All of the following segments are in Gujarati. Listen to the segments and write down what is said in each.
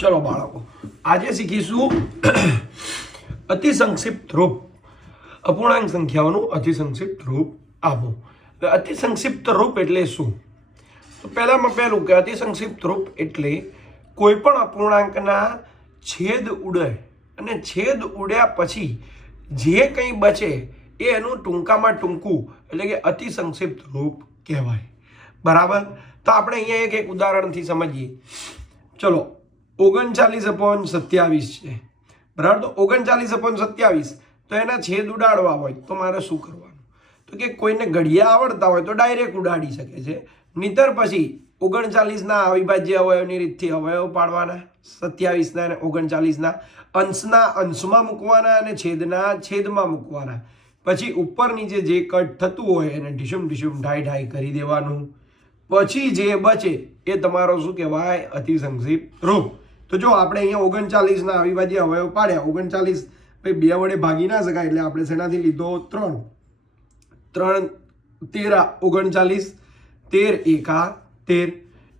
ચલો બાળકો, આજે શીખીશું અતિ સંક્ષિપ્ત રૂપ, અપૂર્ણાંક સંખ્યાઓનું અતિ સંક્ષિપ્ત રૂપ આપો. અતિ સંક્ષિપ્ત રૂપ એટલે શું? તો પહેલામાં પહેલું કે અતિ સંક્ષિપ્ત રૂપ એટલે કોઈ પણ અપૂર્ણાંકના છેદ ઉડે અને છેદ ઉડ્યા પછી જે કંઈ બચે એ એનું ટૂંકામાં ટૂંકું એટલે કે અતિ સંક્ષિપ્ત રૂપ કહેવાય. બરાબર? તો આપણે અહીંયા એક ઉદાહરણથી સમજીએ. ચલો, 39/27 છે. બરાબર? તો 39/27 તો એના છેદ ઉડાડવા હોય તો મારે શું કરવાનું? તો કે કોઈને ઘડિયા આવડતા હોય તો ડાયરેક્ટ ઉડાડી શકે છે. નહીતર પછી 39ના અવિભાજ્ય અવયવની રીતથી અવયવ પાડવાના, 27ના અને 39ના અંશના અંશમાં મૂકવાના અને છેદના છેદમાં મૂકવાના. પછી ઉપર નીચે જે કટ થતું હોય એને ઢીશુમ ઢીશુમ ઢાઈ ઢાઈ કરી દેવાનું. પછી જે બચે એ તમારો શું કહેવાય? અતિ સંક્ષિપ્ત રૂપ. તો જો આપણે અહીંયા 39ના અવિભાજ્ય અવયવ પાડ્યા. 39 ભાઈ 2 વડે ભાગી ના શકાય એટલે આપણે શેનાથી લીધો? 3. 3 13 39, 13 એકા 13.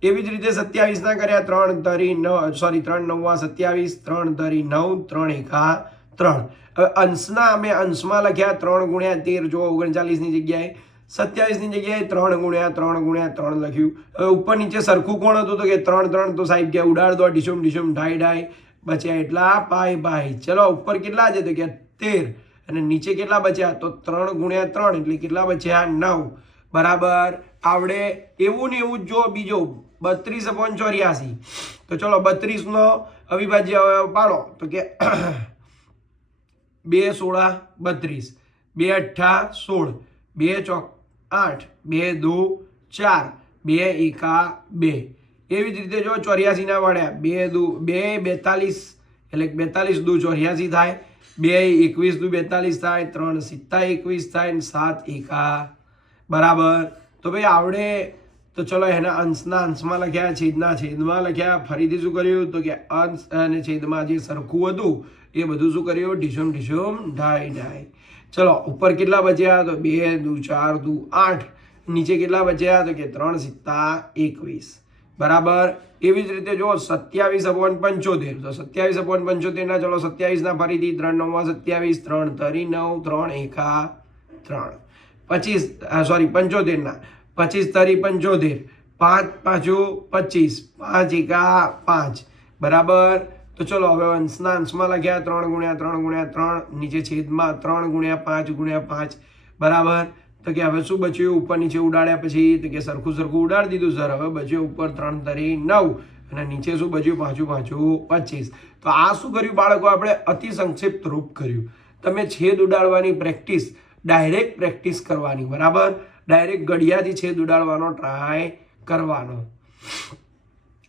એવી જ રીતે 27ના કર્યા. 3 તરી 9, સોરી 3 9 27, 3 તરી 9, 3 એકા 3. હવે અંશના અમે અંશમાં લખ્યા 3 ગુણ્યા 13. જો 39ની જગ્યાએ 27ની જગ્યાએ 3 ગુણ્યા 3 ગુણ્યા 3 લખ્યું. હવે ઉપર નીચે સરખું કોણ હતું? તો કે 3 3 તો સાહેબ કે ઉડાડ દો, ઢીશુમ ઢીશુમ ઢાઈ ઢાઈ. બચ્યા એટલા પાઈ પાઈ. ચલો, ઉપર કેટલા છે? તો કે 13 અને નીચે કેટલા બચ્યા? તો 3 ગુણ્યા 3 એટલે કેટલા બચ્યા? 9. બરાબર? આવડે? એવું ને એવું જો બીજો 32/84. તો ચલો 32નો અવિભાજ્ય અવયવ પાડો. તો કે 2 16 32, 2 8 16, 2 ચોક 8, 2 2 4, 2 એકા 2. એવી જ રીતે જો 84ના વાળ્યા. 2 42 એટલે 42 દુ 84 થાય, 2 21 દુ 42 થાય, 3 7 21 થાય ને 7 એકા. બરાબર? તો ભાઈ આવડે? તો ચલો એના અંશના અંશમાં લખ્યા, છેદના છેદમાં લખ્યા. ફરીથી શું કર્યું? તો કે અંશ અને છેદમાં જે સરખું હતું એ બધું શું કર્યું? ઢીશુમ ઢીશુમ ઢાઈ ઢાઈ. ચલો, ઉપર કેટલા બચ્યા? તો 2 દુ 4 દુ 8. નીચે કેટલા બચ્યા? તો કે 3 7 21. બરાબર? એવી જ રીતે જો 27/75. તો 27/75 ચલો 27ના ફરીથી 3 9 27, 3 તરી 9, 3 એકા 3. 25 સોરી 75ના 25 તરી 75, 5 પાછું 25, 5 એકા 5. બરાબર? તો ચલો હવે અંશના અંશમાં લખ્યા 3 ગુણ્યા 3 ગુણ્યા 3, નીચે છેદમાં 3 ગુણ્યા 5 ગુણ્યા 5. બરાબર? તો કે હવે શું બચ્યું? ઉપર નીચે ઉડાડ્યા પછી તો કે સરખું સરખું ઉડાડી દીધું સર. હવે બચ્યું ઉપર 3 તરી 9 અને નીચે શું બચ્યું? પાછું 25. તો આ શું કર્યું બાળકો? આપણે અતિ સંક્ષિપ્ત રૂપ કર્યું. તમે છેદ ઉડાડવાની પ્રેક્ટિસ, ડાયરેક્ટ પ્રેક્ટિસ કરવાની. બરાબર? ડાયરેક્ટ ઘડિયાથી છેદ ઉડાડવાનો ટ્રાય કરવાનો.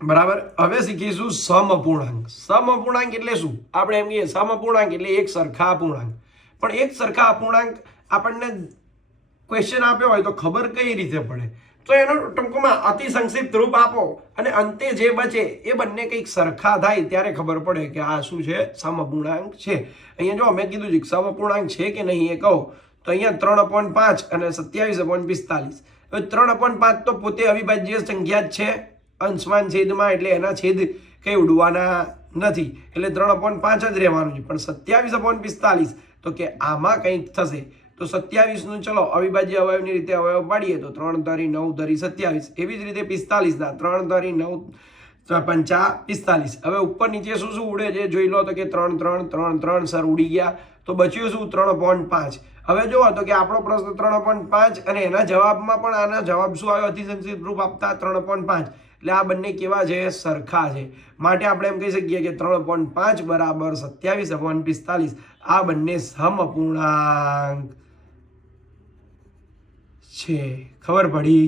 બરાબર? હવે શીખીશું સમઅપૂર્ણાંક. સમઅપૂર્ણાંક એટલે શું? આપણે એમ કહીએ સમઅપૂર્ણાંક એટલે એક સરખા અપૂર્ણાંક. પણ એક સરખા અપૂર્ણાંક આપણને ક્વેશ્ચન આપ્યો હોય તો ખબર કઈ રીતે પડે? તો એનો ટૂંકમાં અતિ સંક્ષિપ્ત રૂપ આપો અને અંતે જે બચે એ બંને કંઈક સરખા થાય ત્યારે ખબર પડે કે આ શું છે? સમઅપૂર્ણાંક છે. અહીંયા જો અમે કીધું છે સમઅપૂર્ણાંક છે કે નહીં એ કહો તો અહીંયા 3/5 અને 27/45. હવે 3/5 તો પોતે અવિભાજ્ય સંખ્યા જ છે, અંશમાં છેદમાં, એટલે એના છેદ કંઈ ઉડવાના નથી, એટલે 3/5 જ રહેવાનું છે. પણ 27/45 તો કે આમાં કંઈક થશે. તો 27નું ચલો અવિભાજ્ય અવયવની રીતે અવયવ પાડીએ તો 3 તરી 9 તરી 27. એવી જ રીતે 45ના 3 તરી 9 5 45. હવે ઉપર નીચે શું શું ઉડે છે જોઈ લો. તો કે 3 3 3 3 સર ઉડી ગયા. તો બચ્યું શું? 3/5. હવે જુઓ તો કે આપણો પ્રશ્ન 3/5 અને એના જવાબમાં પણ આના જવાબ શું આવ્યો? અતિ સંક્ષિપ્ત રૂપ આપતા 3/5. એટલે આ બંને કેવા છે? સરખા છે. માટે આપણે એમ કહી શકીએ કે 3/5 બરાબર 27/45. આ બંને સમઅપૂર્ણાંક છે. ખબર પડી?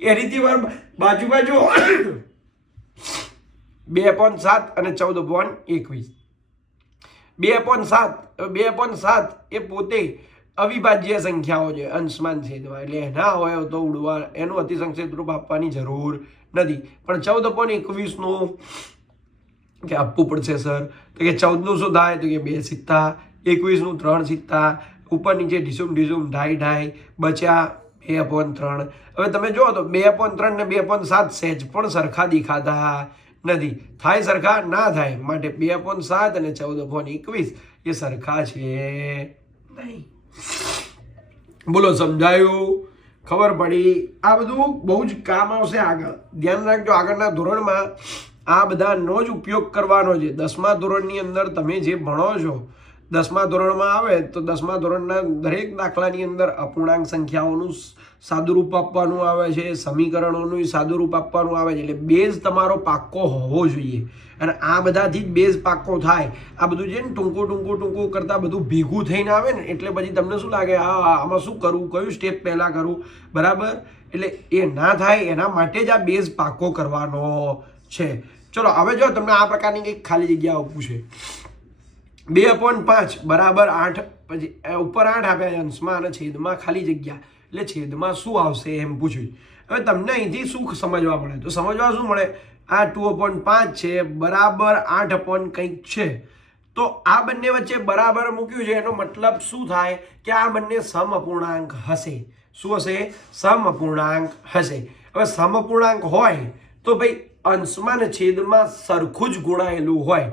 એ રીતે બાજુ 2/7 અને 14/21. 2/7 એ પોતે અવિભાજ્ય સંખ્યાઓ છે, અંશમાં છેદમાં, એટલે એના અવયવ તો ઉડવા, એનું અતિ સંક્ષિપ્ત રૂપ આપવાની જરૂર નથી. પણ 14/21નું કે આપવું પડશે સર. તો કે 14નું શું થાય? તો કે 2 સિત્તા, 21નું 3 સિત્તા, ઉપર નીચે ઢીસુમ ઢીસુમ ઢાઈ ઢાઈ. બચ્યા 2/3. હવે તમે જુઓ તો 2/3 ને 2/7 સહેજ પણ સરખા દેખાતા નથી. થાય સરખા? ના થાય. માટે 2/7 અને 14/21 એ સરખા છે નહીં. બોલો, સમજાયું? ખબર પડી? આ બધું બહુ જ કામ આવશે આગળ. ધ્યાન રાખજો, આગળના ધોરણમાં આ બધાનો જ ઉપયોગ કરવાનો છે. 10મા ધોરણની અંદર તમે જે ભણો છો, 10મા ધોરણમાં આવે તો 10મા ધોરણના દરેક દાખલાની અંદર અપૂર્ણાંક સંખ્યાઓનું સાદુરૂપ આપવાનું આવે છે, સમીકરણોનું સાદુરૂપ આપવાનું આવે છે. એટલે બેઝ તમારો પાક્કો હોવો જોઈએ. અને આ બધાથી જ બેઝ પાક્કો થાય. આ બધું છે ને ટૂંકું કરતાં બધું ભેગું થઈને આવે ને એટલે પછી તમને શું લાગે, આમાં શું કરવું, કયું સ્ટેપ પહેલાં કરવું, બરાબર? એટલે એ ના થાય એના માટે જ આ બેઝ પાક્કો કરવાનો છે. ચલો હવે જો તમને આ પ્રકારની કંઈક ખાલી જગ્યાઓ પૂછે, 2/5 બરાબર 8, પછી ઉપર 8 આપ્યા છે અંશમાં અને છેદમાં ખાલી જગ્યા, એટલે છેદમાં શું આવશે એમ પૂછ્યું. હવે તમને અહીંથી શું સમજવા મળે? તો સમજવા શું મળે, આ 2/5 છે બરાબર 8 કંઈક છે. તો આ બંને વચ્ચે બરાબર મૂક્યું છે, એનો મતલબ શું થાય કે આ બંને સમઅપૂર્ણાંક હશે. શું હશે? સમઅપૂર્ણાંક હશે. હવે સમઅપૂર્ણાંક હોય તો ભાઈ અંશમાં ને છેદમાં સરખું જ ગુણાયેલું હોય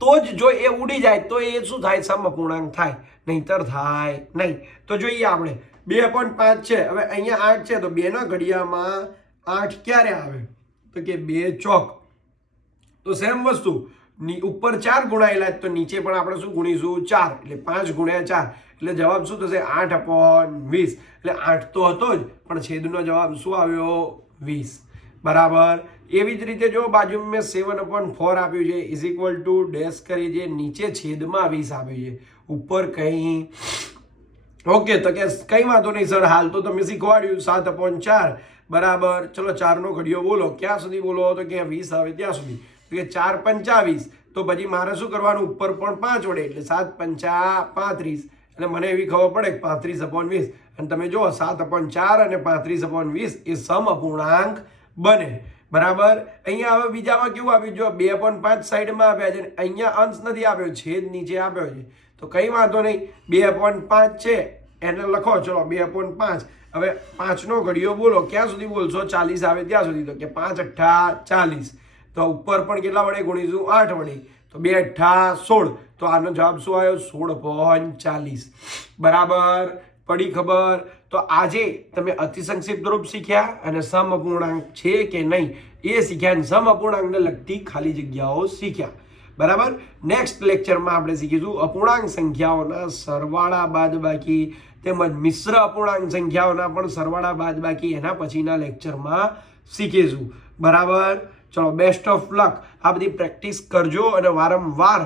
તો જ, જો એ ઉડી જાય તો એ શું થાય? સમઅપૂર્ણાંક થાય, નહીંતર થાય નહીં. તો જોઈએ આપણે 2/5 છે. હવે અહીંયા 8 છે તો 2ના ઘડિયામાં 8 ક્યારે આવે? તો કે 2 ચોક. તો સેમ વસ્તુ, ઉપર 4 ગુણાયેલા તો નીચે પણ આપણે શું ગુણીશું? 4. એટલે 5 × 4 એટલે જવાબ શું થશે? 8/20. એટલે 8 તો હતો જ, પણ છેદનો જવાબ શું આવ્યો? 20. બરાબર. એવી જ રીતે જો બાજુમાં મેં 7/4 આપ્યું છે ઇઝ ઇક્વલ ટુ ડેશ કરી છે, નીચે છેદમાં 20 આપ્યું છે, ઉપર કંઈ. ઓકે, તો કે કંઈ વાંધો નહીં સર, હાલ તો તમે શીખવાડ્યું 7/4 બરાબર. ચલો 4નો ઘડિયો બોલો, ક્યાં સુધી બોલો? તો કે 20 આવે ત્યાં સુધી. તો કે 4 × 5 = 20. તો પછી મારે શું કરવાનું? ઉપર પણ 5 વડે, એટલે 7 × 5 = 35. એટલે મને એવી ખબર પડે કે 35/20. અને તમે જુઓ 7/4 અને 35/20 એ સમઅપૂર્ણાંક બને. બરાબર. અહીંયા હવે બીજામાં કેવું આપ્યું? જો 2/5 સાઈડમાં આપ્યા છે, અહીંયા અંશ નથી આપ્યો, છેદ નીચે આપ્યો છે. તો કંઈ વાંધો નહીં, 2/5 છે એને લખો. ચલો 2/5. હવે 5નો ઘડિયો બોલો, ક્યાં સુધી બોલશો? 40 આવે ત્યાં સુધી. તો કે 5 × 8 = 40. તો ઉપર પણ કેટલા વડે ગુણીશું? 8 વડે. તો 2 × 8 = 16. તો આનો જવાબ શું આવ્યો? 16/40. બરાબર. પડી ખબર? તો આજે તમે અતિસંક્ષિપ્ત રૂપ શીખ્યા અને સમઅપૂર્ણાંક છે કે નહીં એ શીખ્યા, અને સમઅપૂર્ણાંકને લગતી ખાલી જગ્યાઓ શીખ્યા. બરાબર. નેક્સ્ટ લેક્ચરમાં આપણે શીખીશું અપૂર્ણાંક સંખ્યાઓના સરવાળા બાદબાકી તેમજ મિશ્ર અપૂર્ણાંક સંખ્યાઓના પણ સરવાળા બાદબાકી એના પછીના લેક્ચરમાં શીખીશું. બરાબર. ચલો, બેસ્ટ ઓફ લક. આ બધી પ્રેક્ટિસ કરજો અને વારંવાર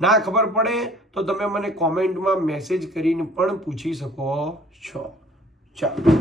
ના ખબર પડે તો તમે મને કોમેન્ટમાં મેસેજ કરીને પણ પૂછી શકો છો. ચાલો.